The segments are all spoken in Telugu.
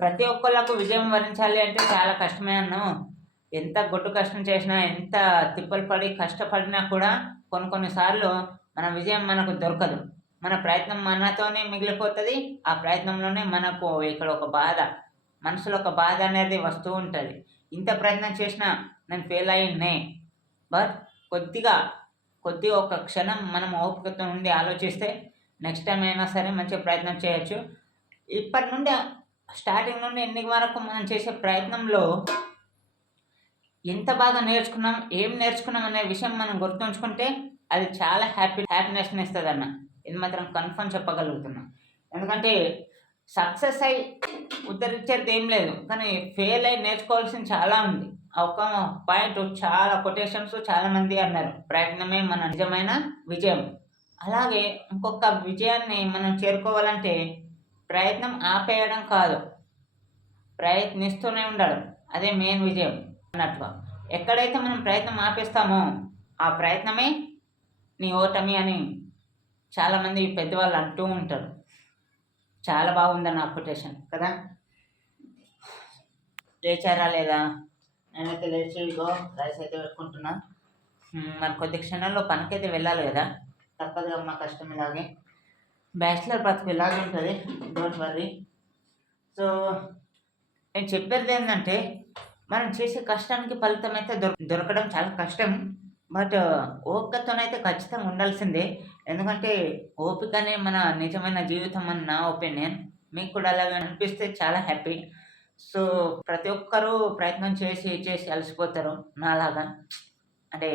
ప్రతి ఒక్కళ్ళకు విజయం వరించాలి అంటే చాలా కష్టమే ఎంత గొడ్డు కష్టం చేసినా ఎంత తిప్పలు పడి కష్టపడినా కూడా కొన్ని కొన్నిసార్లు మన విజయం మనకు దొరకదు. మన ప్రయత్నం మనతోనే మిగిలిపోతుంది ఆ ప్రయత్నంలోనే మనకు ఇక్కడ ఒక బాధ. మనసులో ఒక బాధ అనేది వస్తూ ఉంటుంది. ఇంత ప్రయత్నం చేసినా నేను ఫెయిల్ అయ్యిందే? బట్ కొద్దిగా కొద్ది ఒక క్షణం మనం ఓపికతో నుండి ఆలోచిస్తే నెక్స్ట్ టైం అయినా సరే మంచి ప్రయత్నం చేయొచ్చు. ఇప్పటి నుండి స్టార్టింగ్ నుండి ఎన్ని వరకు మనం చేసే ప్రయత్నంలో ఎంత బాగా నేర్చుకున్నాం ఏం నేర్చుకున్నాం అనే విషయం మనం గుర్తుంచుకుంటే అది చాలా హ్యాపీ హ్యాపీనెస్ని ఇస్తుంది అన్న ఇది మాత్రం కన్ఫర్మ్ చెప్పగలుగుతున్నాం. ఎందుకంటే సక్సెస్ అయి ఉద్ధరించేది ఏం లేదు కానీ ఫెయిల్ అయి నేర్చుకోవాల్సింది చాలా ఉంది. ఒక పాయింట్ చాలా కొటేషన్స్ చాలామంది అన్నారు. ప్రయత్నమే మన నిజమైన విజయం. అలాగే ఇంకొక విజయాన్ని మనం చేరుకోవాలంటే ప్రయత్నం ఆపేయడం కాదు. ప్రయత్నిస్తూనే ఉండడం. అదే మెయిన్ విజయం అన్నట్టుగా. ఎక్కడైతే మనం ప్రయత్నం ఆపేస్తామో ఆ ప్రయత్నమే నీ ఓటమి అని చాలామంది పెద్దవాళ్ళు అంటూ ఉంటారు. చాలా బాగుందన్న నా కొటేషన్ కదా? లేచారా లేదా? నేనైతే లేచిగో రైస్ అయితే పెట్టుకుంటున్నా. మరి కొద్ది క్షణాల్లో పనికైతే వెళ్ళాలి కదా? తప్పదు మా కష్టం ఇలాగే. బ్యాచిలర్ బతుకు ఇలాగే ఉంటుంది. డోంట్ వర్రీ సో నేను చెప్పేది ఏంటంటే మనం చేసే కష్టానికి ఫలితం అయితే దొరకడం చాలా కష్టం. బట్ ఓపికతోనైతే ఖచ్చితంగా ఉండాల్సిందే. ఎందుకంటే ఓపికనే మన నిజమైన జీవితం అని నా ఒపీనియన్. మీకు కూడా అలాగే అనిపిస్తే చాలా హ్యాపీ. సో ప్రతి ఒక్కరూ ప్రయత్నం చేసి చేసి అలసిపోతారు నాలాగా. అంటే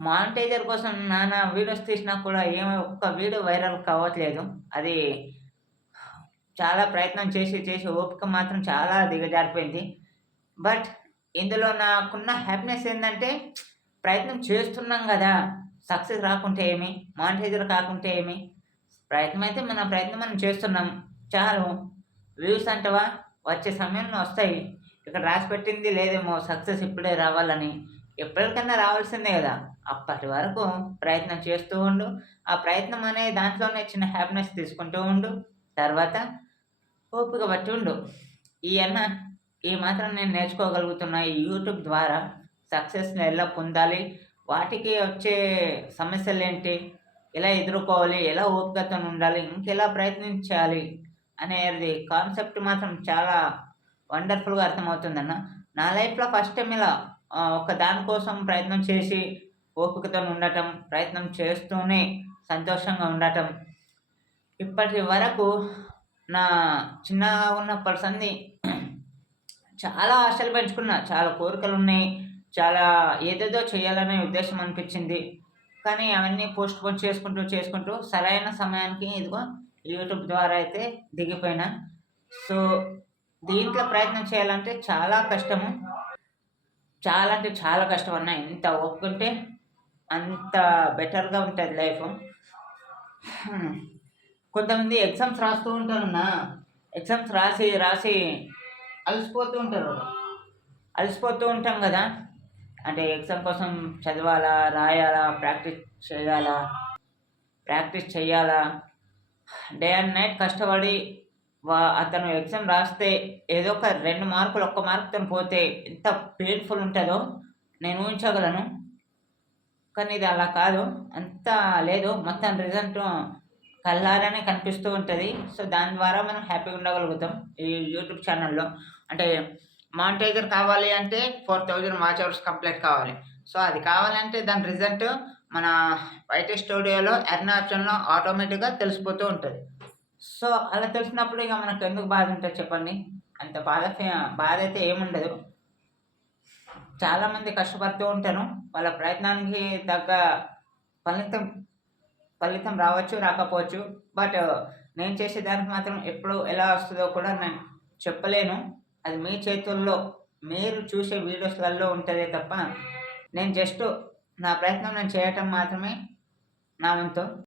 మానిటైజర్ కోసం నానా వీడియోస్ తీసినా కూడా ఏమీ ఒక్క వీడియో వైరల్ కావట్లేదు. అది చాలా ప్రయత్నం చేసి చేసి ఓపిక మాత్రం చాలా దిగజారిపోయింది. బట్ ఇందులో నాకున్న హ్యాపీనెస్ ఏంటంటే ప్రయత్నం చేస్తున్నాం కదా. సక్సెస్ రాకుంటే ఏమి? మానిటైజర్ కాకుంటే ఏమి? ప్రయత్నం అయితే మన ప్రయత్నం మనం చేస్తున్నాం. చాలు. వ్యూస్ అంటవా? వచ్చే సమయంలో వస్తాయి. ఇక్కడ రాసి పెట్టింది లేదేమో సక్సెస్ ఇప్పుడే రావాలని. ఎప్పటికన్నా రావాల్సిందే కదా. అప్పటి వరకు ప్రయత్నం చేస్తూ ఉండు. ఆ ప్రయత్నం అనే దాంట్లోనే చిన్న హ్యాపీనెస్ తీసుకుంటూ ఉండు. తర్వాత ఓపిక బట్టి ఉండు. ఈ అన్న ఈ మాత్రం నేను నేర్చుకోగలుగుతున్నా ఈ యూట్యూబ్ ద్వారా సక్సెస్ని ఎలా పొందాలి వాటికి వచ్చే సమస్యలు ఏంటి ఎలా ఎదుర్కోవాలి ఎలా ఓపికతో ఉండాలి ఇంకెలా ప్రయత్నించాలి అనేది కాన్సెప్ట్ మాత్రం చాలా వండర్ఫుల్గా అర్థమవుతుందన్న. నా లైఫ్లో ఫస్ట్ టైం ఇలా ఒక దానికోసం ప్రయత్నం చేసి ఓపికతో ఉండటం ప్రయత్నం చేస్తూనే సంతోషంగా ఉండటం. ఇప్పటి వరకు నా చిన్నగా ఉన్న పర్సన్ని చాలా ఆశలు పెంచుకున్నా. చాలా కోరికలు ఉన్నాయి చాలా ఏదేదో చేయాలనే ఉద్దేశం అనిపించింది. కానీ అవన్నీ పోస్ట్ పోన్ చేసుకుంటూ చేసుకుంటూ సరైన సమయానికి ఇదిగో యూట్యూబ్ ద్వారా అయితే దిగిపోయినా. సో దీంట్లో ప్రయత్నం చేయాలంటే చాలా కష్టము. చాలా అంటే చాలా కష్టం అన్న. ఎంత ఒప్పుకుంటే అంత బెటర్గా ఉంటుంది లైఫ్ కొంతమంది ఎగ్జామ్స్ రాస్తూ ఉంటారన్నా ఎగ్జామ్స్ రాసి రాసి అలసిపోతూ ఉంటారు అలసిపోతూ ఉంటాం కదా. అంటే ఎగ్జామ్ కోసం చదవాలా రాయాలా ప్రాక్టీస్ చేయాలా ప్రాక్టీస్ చేయాలా డే అండ్ నైట్ కష్టపడి వా అతను ఎగ్జామ్ రాస్తే ఏదో ఒక రెండు మార్కులు ఒక్క మార్కుతో పోతే ఎంత పెయిన్ఫుల్ ఉంటుందో నేను ఊహించగలను. కానీ ఇది అలా కాదు. అంత లేదు. మొత్తం రిజల్ట్ కల్లారనే కనిపిస్తూ ఉంటుంది. సో దాని ద్వారా మనం హ్యాపీగా ఉండగలుగుతాం ఈ యూట్యూబ్ ఛానల్లో అంటే మానిటైజర్ కావాలి అంటే four thousand watch hours complete కావాలి. సో అది కావాలంటే దాని రిజల్ట్ మన వైటీ స్టూడియోలో ఎర్న్ ఆప్షన్లో ఆటోమేటిక్గా తెలిసిపోతూ ఉంటుంది. సో అలా తెలిసినప్పుడు ఇక మనకు ఎందుకు బాధ ఉంటుంది చెప్పండి. అంత బాధ ఫే- బాధ అయితే ఏముండదు. చాలామంది కష్టపడుతూ ఉంటాను వాళ్ళ ప్రయత్నానికి తగ్గ ఫలితం ఫలితం రావచ్చు రాకపోవచ్చు. బట్ నేను చేసే దానికి మాత్రం ఎప్పుడు ఎలా వస్తుందో కూడా నేను చెప్పలేను. అది మీ చేతుల్లో మీరు చూసే వీడియోస్లలో ఉంటుందే తప్ప నేను జస్ట్ నా ప్రయత్నం నేను చేయటం మాత్రమే నా వంతు.